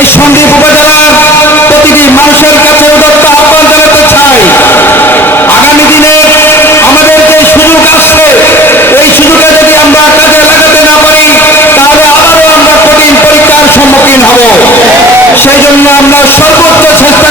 এই সন্দীপ উপজেলার প্রতিটি মানুষের কাছে উদত্ত আহ্বান জানাতে চাই। আগামী দিনে আমাদের যে সুযোগ আসছে এই সুযোগটা যদি আমরা কাজে লাগাতে না পারি, তাহলে আবারও আমরা কঠিন পরীক্ষার সম্মুখীন হব। সেই জন্য আমরা সর্বোচ্চ চেষ্টা